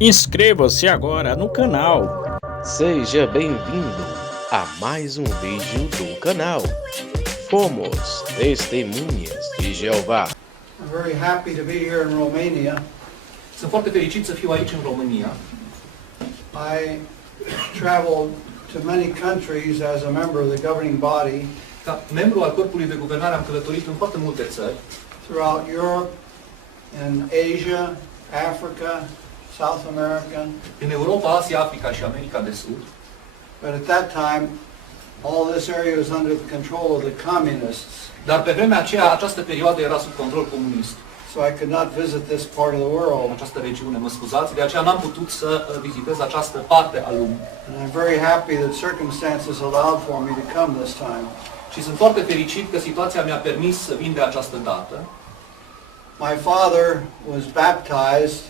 Inscreva-se agora no canal. Seja bem-vindo a mais vídeo do canal. Fomos Testemunhas de Jeová. I'm very happy to be here in Romania. Sunt foarte fericit să fiu aici în România. I traveled to many countries as a member of the governing body Ca membru al Corpului de Guvernare am călătorit în foarte multe țări, throughout Europe, in Asia, Africa, South America. în Europa, Asia, Africa și America de Sud. But at that time, all this area was under the control of the communists, Dar pe vremea aceea, această perioadă era sub control comunist. so I could not visit this part of the În world. această regiune, mă scuzați, de aceea n-am putut să vizitez această parte a lumii. And I'm very happy that circumstances allowed for me to come this time. Și sunt foarte fericit că situația mi-a permis să vin de această dată. My father was baptized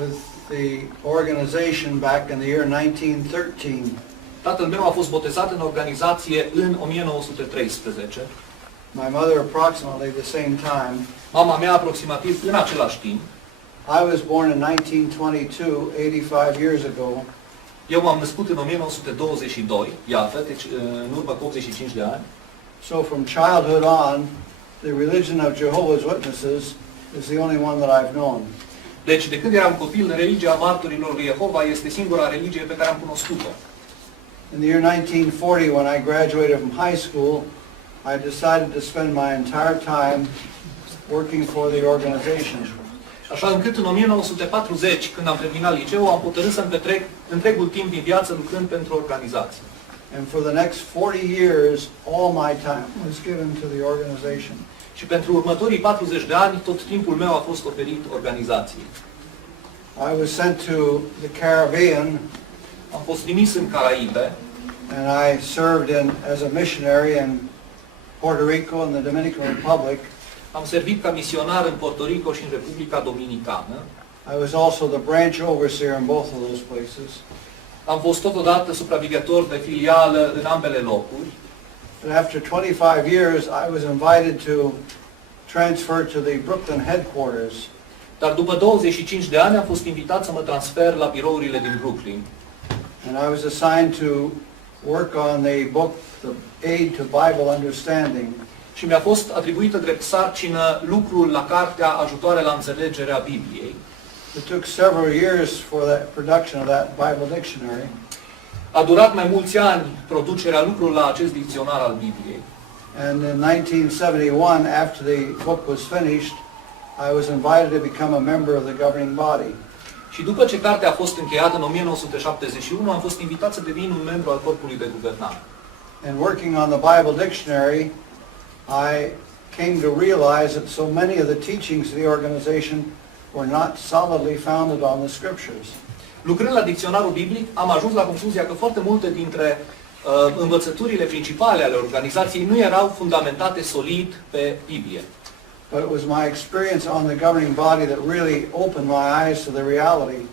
with the organization back in the year 1913. Tatăl meu a fost botezat în organizație în 1913. My mother approximately the same time. Mama mea aproximativ în același timp. I was born in 1922, 85 years ago. Eu m-am născut în 1922, iată, deci în urmă cu 85 de ani. So from childhood on, the religion of Jehovah's Witnesses is the only one that I've known. Deci, de când eram copil, religia marturilor lui Jehova este singura religie pe care am cunoscut-o. In the year 1940, when I graduated from high school, I decided to spend my entire time working for the organization. Așa încât în 1940, când am terminat liceul, am hotărât să-mi petrec întregul timp din viață lucrând pentru organizație. And for the next 40 years, all my time was given to the organization. Și pentru următorii 40 de ani, tot timpul meu a fost oferit organizației. I was sent to the Caribbean, Am fost trimis în Caraibe and I served as a missionary in Puerto Rico and the Dominican Republic. am servit ca misionar în Puerto Rico și în Republica Dominicană. I was also the branch overseer in both of those places. Am fost totodată supraveghetor de filială în ambele locuri. But after 25 years, I was invited to transfer to the Brooklyn headquarters. Dar după 25 de ani am fost invitat să mă transfer la birourile din Brooklyn. And I was assigned to work on the book, the Aid to Bible Understanding. Și mi-a fost atribuită drept sarcină lucrul la cartea Ajutoare la înțelegerea Bibliei. It took several years for that production of that Bible dictionary. A durat mai mulți ani producerea lucrului la acest dicționar al Bibliei. And in 1971, after the book was finished, I was invited to become a member of the governing body. Și după ce cartea a fost încheiată în 1971, am fost invitat să devin un membru al Corpului de Guvernare. And working on the Bible dictionary, I came to realize that so many of the teachings of the organization were not solidly founded on the scriptures. Lucrând la dicționarul biblic, am ajuns la concluzia că foarte multe dintre învățăturile principale ale organizației nu erau fundamentate solid pe Biblie. But it was my experience on the governing body that really opened my eyes to the reality.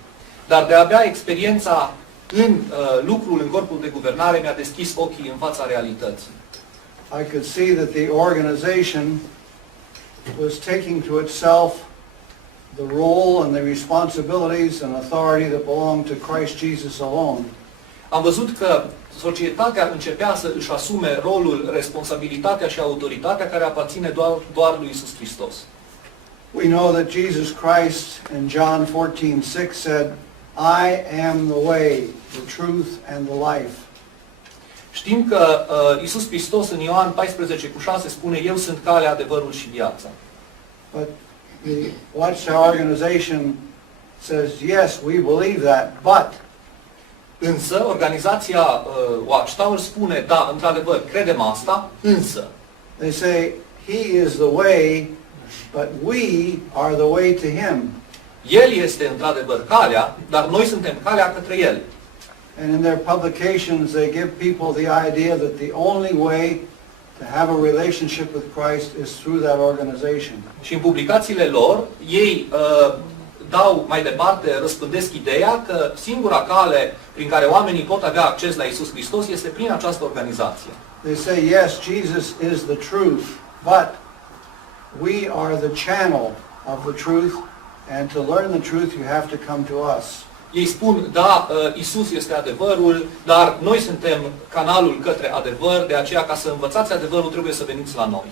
Dar de-abia experiența în lucrul în Corpul de Guvernare mi-a deschis ochii în fața realității. I could see that the organization was taking to itself the role and the responsibilities and authority that belong to Christ Jesus alone. Am văzut că societatea începea să își asume rolul, responsabilitatea și autoritatea care aparține doar lui Iisus Hristos. We know that Jesus Christ in John 14:6 said, I am the way, the truth and the life. Știm că Iisus Hristos în Ioan 14:6 spune, eu sunt calea, adevărul și viața. But the Watchtower organization says, yes, we believe that, but Însă, organizația Watchtower spune, da, într-adevăr, credem asta, însă. they say, he is the way, but we are the way to him. El este într-adevăr calea, dar noi suntem calea către El. And in their publications, they give people the idea that the only way to have a relationship with Christ is through that organization. Și în publicațiile lor, ei dau mai departe, răspândesc ideea că singura cale prin care oamenii pot avea acces la Iisus Hristos este prin această organizație. They say, yes, Jesus is the truth, but we are the channel of the truth, and to learn the truth you have to come to us. Ei spun, da, Isus este adevărul, dar noi suntem canalul către adevăr, de aceea ca să învățați adevărul trebuie să veniți la noi.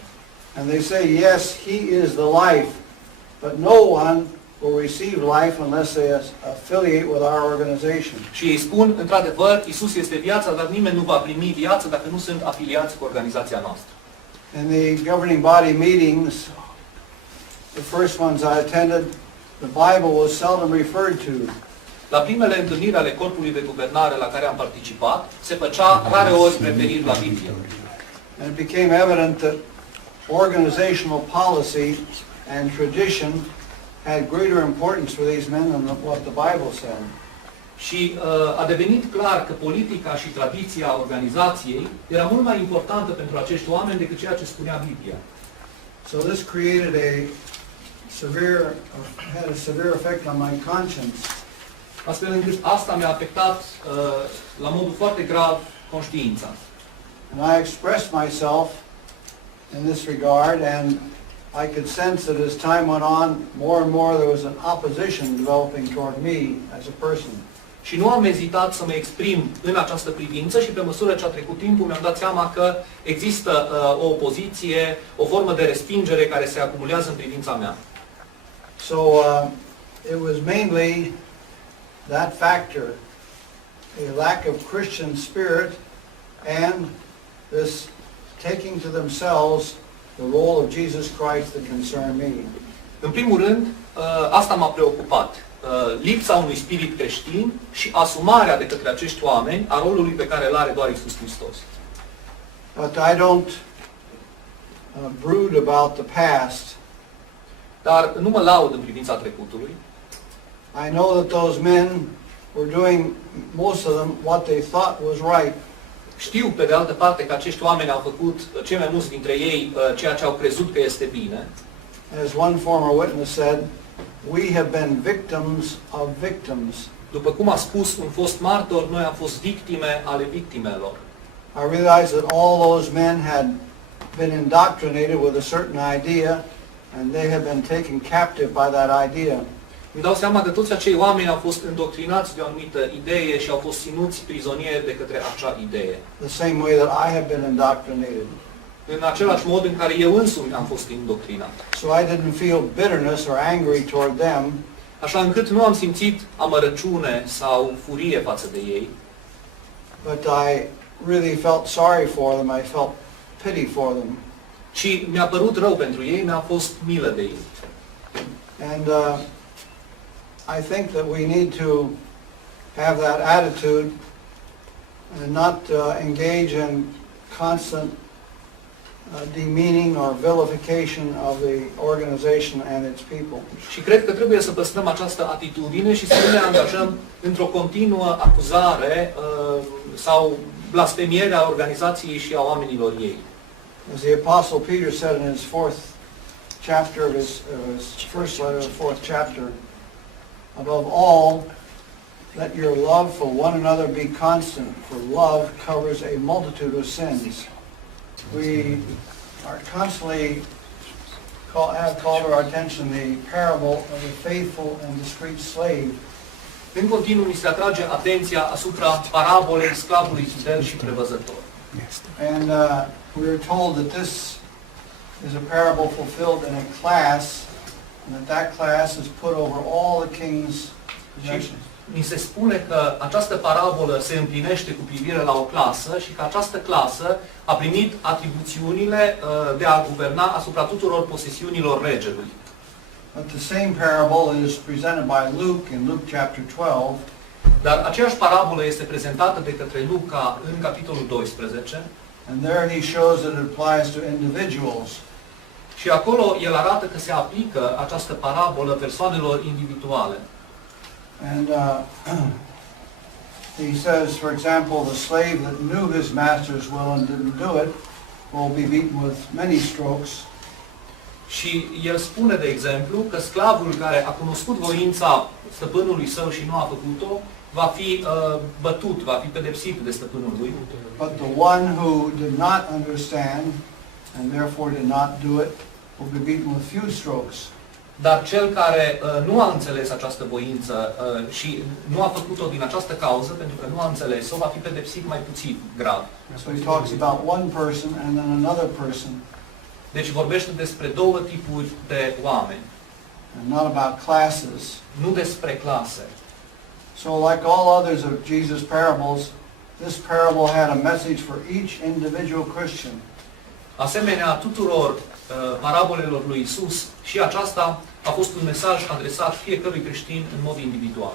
And they say, yes, he is the life, but no one will receive life unless they affiliate with our organization. Și ei spun, într-adevăr, Isus este viața, dar nimeni nu va primi viață dacă nu sunt afiliați cu organizația noastră. In the governing body meetings, the first ones I attended, the Bible was seldom referred to. La primele întâlniri ale corpului de guvernare la care am participat, se făcea rareori referiri la Biblie. And it became evident that organizational policy and tradition had greater importance for these men than what the Bible said. Și a devenit clar că politica și tradiția organizației era mult mai importantă pentru acești oameni decât ceea ce spunea Biblia. So this created had a severe effect on my conscience. Astfel încât asta mi-a afectat la modul foarte grav conștiința. And I expressed myself in this regard, and I could sense that as time went on, more and more there was an opposition developing toward me as a person. Și nu am ezitat să mă exprim în această privință și pe măsură ce a trecut timpul mi-am dat seama că există o opoziție, o formă de respingere care se acumulează în privința mea. So it was mainly that factor, a lack of Christian spirit and this taking to themselves the role of Jesus Christ that concerned me. În primul rând, asta m-a preocupat. Lipsa unui spirit creștin și asumarea de către acești oameni a rolului pe care îl are doar Iisus Hristos. But I don't brood about the past. Dar nu mă laud în privința trecutului. I know that those men were doing, most of them, what they thought was right. Știu, pe de altă parte, că acești oameni au făcut, cei mai mulți dintre ei, ceea ce au crezut că este bine. As one former witness said, we have been victims of victims. După cum a spus un fost martor, noi am fost victime ale victimelor. I realized that all those men had been indoctrinated with a certain idea, and they had been taken captive by that idea. Îmi dau seama că toți acei oameni au fost îndoctrinați de o anumită idee și au fost ținuți prizonieri de către acea idee. The same way that I have been indoctrinated. În același mod în care eu însumi am fost indoctrinat. So I didn't feel bitterness or angry toward them. Așa încât nu am simțit amărăciune sau furie față de ei. But I really felt sorry for them. I felt pity for them. Și mi-a părut rău pentru ei, mi-a fost milă de ei. And I think that we need to have that attitude and not engage in constant demeaning or vilification of the organization and its people. Și cred că trebuie să păstrăm această atitudine și să nu ne angajăm într-o continuă acuzare sau blasfemiere a organizației și a oamenilor ei. As the Apostle Peter said in his fourth chapter of his first letter, the fourth chapter, above all, let your love for one another be constant, for love covers a multitude of sins. We are constantly have called our attention the parable of the faithful and discreet slave. În continuu ni se atrage atenția asupra parabolei sclavului fidel și prevăzător. And we are told that this is a parable fulfilled in a class, and that class is put over all the king's possessions. Ni se spune că această parabolă se împlinește cu privire la o clasă și că această clasă a primit atribuțiunile de a guverna asupra tuturor posesiunilor regelui. But the same parable is presented by Luke in Luke chapter 12. Dar aceeași parabolă este prezentată de către Luca în capitolul 12. And there he shows that it applies to individuals. Și acolo el arată că se aplică această parabolă persoanelor individuale. And he says, for example, the slave that knew his master's will and didn't do it will be beaten with many strokes. Și el spune, de exemplu, că sclavul care a cunoscut voința stăpânului său și nu a făcut-o, va fi bătut, va fi pedepsit de stăpânul lui. But the one who did not understand and therefore did not do it will be beaten with few strokes. Dar cel care nu a înțeles această voință și nu a făcut-o din această cauză, pentru că nu a înțeles-o, va fi pedepsit mai puțin grav. So he talks about one person and then another person, Deci vorbește despre două tipuri de oameni, and not about classes. nu despre clase. So like all others of Jesus' parables, this parable had a message for each individual Christian. Asemenea tuturor parabolelor lui Isus, și aceasta a fost un mesaj adresat fiecărui creștin în mod individual.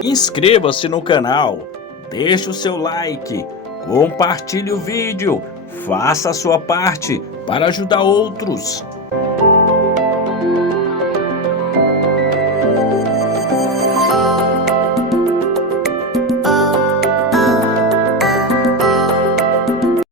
Inscreva-se no canal, deixe o seu like, compartilhe o vídeo, faça a sua parte para ajudar outros.